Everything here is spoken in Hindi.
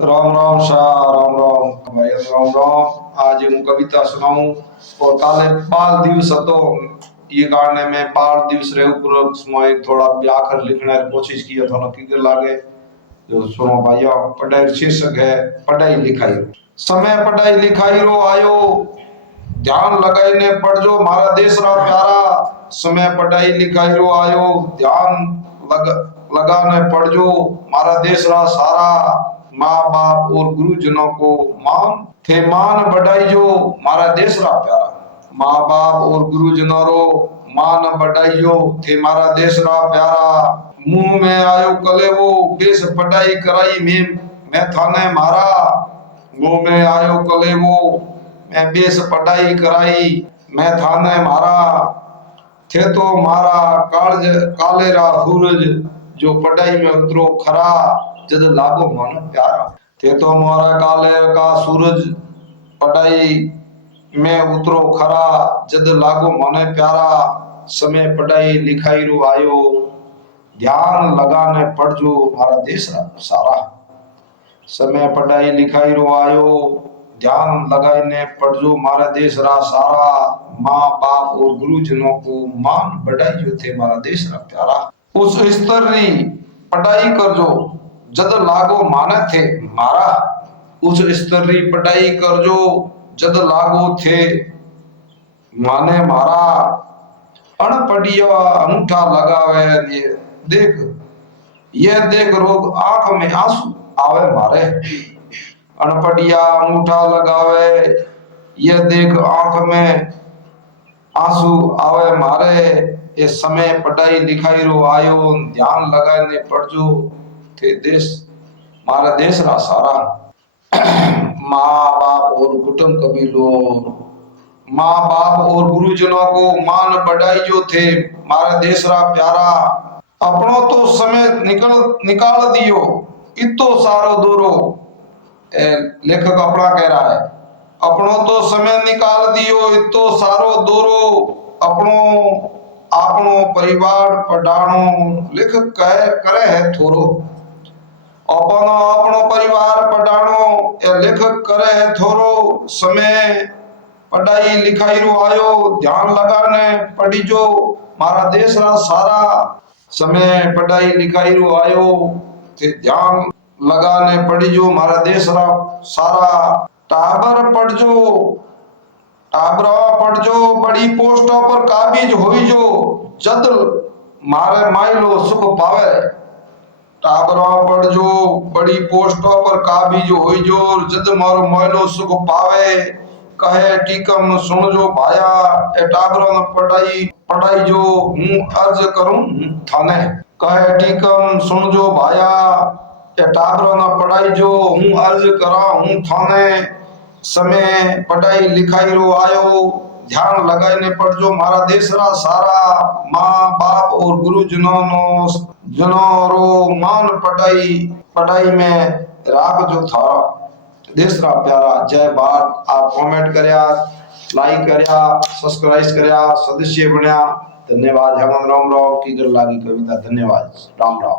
राम राम शाह राम राम भाई राम राम। आज हूँ कविता सुनाऊं और काले बाल दिवस तो ये कारण में बाल दिवस रे ऊपर समय थोड़ा व्याकर लिखने की कोशिश की था ना कि लागे जो सुनो भाइयों। पढ़ाई शीर्षक है पढ़ाई लिखाई। समय पढ़ाई लिखाई रो आयो ध्यान लगाई ने पढ़ जो मारा देश रा प्यारा। समय पढ़ाई लिखाई रो आयो ध्यान लगाने पढ़ जो मारा देश रा सारा। माँ बाप और गुरुजनों को मान थे मान बढ़ाई जो मारा देश रा प्यारा। माँ बाप और गुरुजनों रो मान बढ़ाई जो थे मारा देश रा प्यारा। मुंह में आयो कले वो बेस पढ़ाई कराई मैं थाने मारा। मुंह में आयो कले वो मैं बेस पढ़ाई कराई मैं थाने मारा। थे तो मारा काले रा सूरज जो पढ़ाई में उतरो खरा जद लागो मन प्यारा। थे तो मारा काले का सूरज पढ़ाई में उतरो खरा जद लागो मन प्यारा। समय पढ़ाई लिखाई रो आयो ध्यान लगाने पढ़ जो मारा देश सारा। समय पढ़ाई लिखाई रो आयो ध्यान लगाने पढ़ जो मारा देश रा सारा। माँ बाप और गुरुजनों को मान बढ़ाई जो थे मारा देश रा प्यारा। उस स्तर री पढ़ाई कर जो जद लागो माने थे मारा। उस स्तर री पढ़ाई कर जो जद लागो थे माने मारा। अनपढ़िया अंगूठा लगावे ये देख रोग आंख में आंसू आवे मारे। अनपढ़िया अंगूठा लगावे ये देख आंख में आंसू आवे मारे। इस समय पढ़ाई लिखाई रो आयो ध्यान लगाने पढ़ जो थे देश मारा देश रा सारा। माँ बाप और कुटुंब कबीलों माँ बाप और गुरुजनों को मान बढ़ाई जो थे मारा देश रा प्यारा। अपनों तो समय निकाल दियो इतो सारो दूरो। लेखक अपना कह रहा है अपनों तो समय निकाल दियो इतो सारो दूरो। अपनो आपनो परिवार पढ़ाणो लेखक करे है थोरो। अपनो अपनो परिवार पढ़ाणो ये लेखक करे है थोरो। समय पढ़ाई लिखाई रो आयो ध्यान लगाने पढ़ी जो मारा देश रा सारा। समय पढ़ाई लिखाई रो आयो ते ध्यान लगाने पढ़ी जो मारा देश रा सारा। टाबर पढ़ जो टाबरा पढ़ जो बड़ी पोस्टों पर काबिज होई जो जद मारे माइलो सुख पावे। टाबरा पढ़ जो बड़ी पोस्टों पर काबिज होई जो जद मारो माइलो सुख पावे। कहे टीकम सुन जो भाया ए टाबरों ने पढ़ाई जो हूँ अर्ज करूं थाने। कहे टीकम सुन जो भाया ए टाबरों ने पढ़ाई जो हूँ अर्ज करा हूँ थाने। समय पढ़ाई लिखाई रो आयो ध्यान लगाने पढ़ जो मारा देश रा सारा। माँ बाप और गुरुजनों जनों रो मान पढ़ाई में राग जो थारा देश रा प्यारा। जय भारत। आप कमेंट करया लाइक करया सब्सक्राइब करया सदस्य बनया धन्यवाद। हेमंत राम राव की गर लागी कविता धन्यवाद राम राम।